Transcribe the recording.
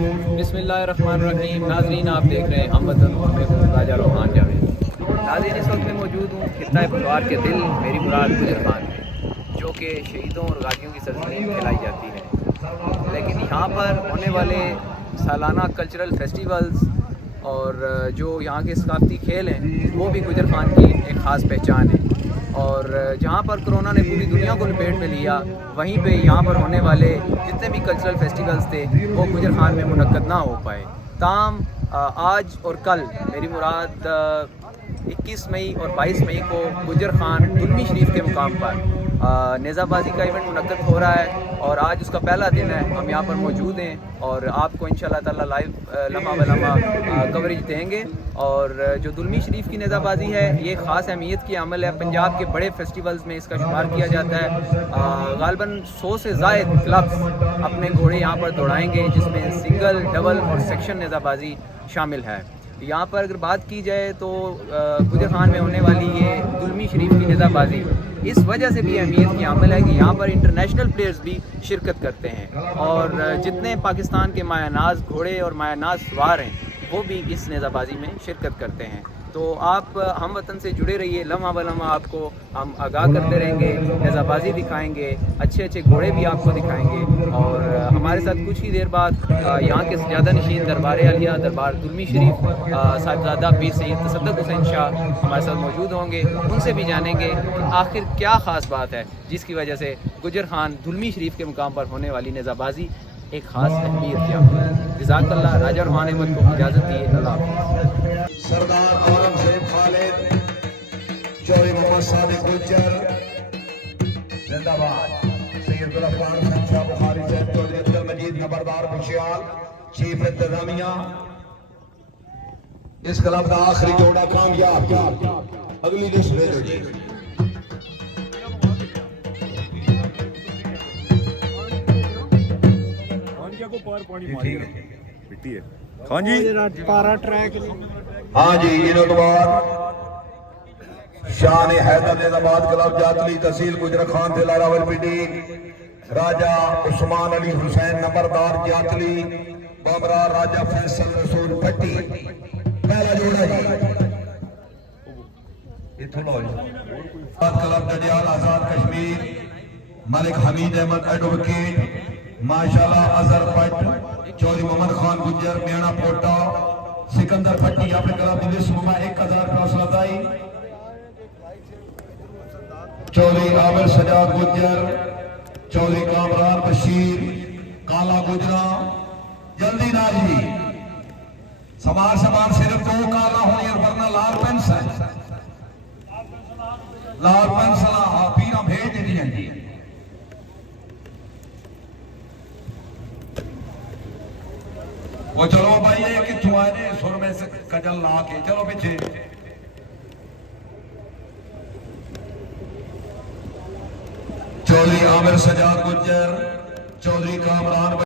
बिस्मिल्लाहिर्रहमानिर्रहीम। नाज़रीन, आप देख रहे हैं हम वतन और मैं हूँ राजा रोमान जावेद। नाज़रीन, इस वक्त मैं मौजूद हूँ खित्ता पतवार के दिल मेरी मुराद गुजर खान में, जो कि शहीदों और गाजियों की सरज़मीन कहलाई जाती है। लेकिन यहाँ पर होने वाले सालाना कल्चरल फेस्टिवल्स और जो यहाँ के सकाफ़ती खेल हैं वो भी गुजर खान की एक ख़ास पहचान है। और जहाँ पर कोरोना ने पूरी दुनिया को लपेट में लिया, वहीं पे यहाँ पर होने वाले जितने भी कल्चरल फेस्टिवल्स थे वो गुजर खान में मुनक्कद ना हो पाए। ताहम आज और कल मेरी मुराद 21 मई और 22 मई को गुजर खान दुल्मी शरीफ के मुकाम पर नेज़ाबाजी का इवेंट मुनक्कद हो रहा है और आज उसका पहला दिन है। हम यहाँ पर मौजूद हैं और आपको इंशाअल्लाह ताला लाइव लम्हा ब लम्हा कवरेज देंगे। और जो दुल्मी शरीफ की नेज़ाबाजी है ये ख़ास अहमियत की अमल है। पंजाब के बड़े फेस्टिवल्स में इसका शुमार किया जाता है। गालबन 100 से ज़ायद क्लब्स अपने घोड़े यहाँ पर दौड़ाएंगे, जिसमें सिंगल, डबल और सेक्शन नेज़ाबाजी शामिल है। यहाँ पर अगर बात की जाए तो गुजर खान में होने वाली ये दुल्मी शरीफ की नेज़ाबाजी इस वजह से भी अहमियत की अमल है कि यहाँ पर इंटरनेशनल प्लेयर्स भी शिरकत करते हैं और जितने पाकिस्तान के मायानाज घोड़े और मायानाज सवार हैं वो भी इस नेज़ाबाजी में शिरकत करते हैं। तो आप हम वतन से जुड़े रहिए, लम्हा ब लम्हा आपको हम आगाह करते रहेंगे, नेज़ाबाजी दिखाएंगे, अच्छे अच्छे घोड़े भी आपको दिखाएंगे। और हमारे साथ कुछ ही देर बाद यहाँ के सजादा नशीन दरबार आलिया दरबार दुल्मी शरीफ साहिबजादा पीर सैयद तसद्दुक़ हुसैन शाह हमारे साथ मौजूद होंगे। उनसे भी जानेंगे कि आखिर क्या ख़ास बात है जिसकी वजह से गुजर खान दुल्मी शरीफ के मुकाम पर होने वाली नेज़ाबाजी एक ख़ास अहमियत क्या है। जज़ाकल्लाह। राजा रोहान अहमद को इजाज़त दिए। अल्लाह हाफ़िज़। सरदार औरंगज़ेब खालिद, चौधरी मोहम्मद सादिक गुज्जर जिंदाबाद। सैयद गुलफार हुसैन शाह बुखारी साहब, चौधरी अब्दुल मजीद नंबरदार खुशियाल, चीफ इंतजामिया। इस क्लब का आखिरी जोड़ा कामयाब। अगली लिस्ट ले लो जी। मिट्टी है। हाँ जी, पारा ट्रैक हाँ जी, शान हैदर नेज़ाबाद क्लब जातली तहसील गुजर खान जिला रावलपिंडी। राजा उस्मान अली हुसैन नंबरदार जातली बाबरा राजा फैसल रसूल भट्टी। पहला जोड़ा जी इथों लो क्लब ददियाल आजाद कश्मीर, मलिक हमीद अहमद एडवोकेट, माशाल्लाह अजहर भट्ट, चौधरी मोहम्मद खान गुज्जर, मियाना पोटा, सिकंदर भट्टी अपने क्लब दिल्ली सुमा 1000 का हौसलादाई। चौधरी आमिर सजाद गुज्जर, चौधरी कामरान बशीर, काला गुजरा। जल्दी ना जी, समार समार सिर्फ 2 काला होनी वरना लाल पेंसिल, लाल पेंसिल पीरा भेज दी जी। वो चलो भाई ये कितों आए ने सुर में से कजल ला के चलो पीछे। चौधरी आमिर सजाद गुज्जर, चौधरी कामरान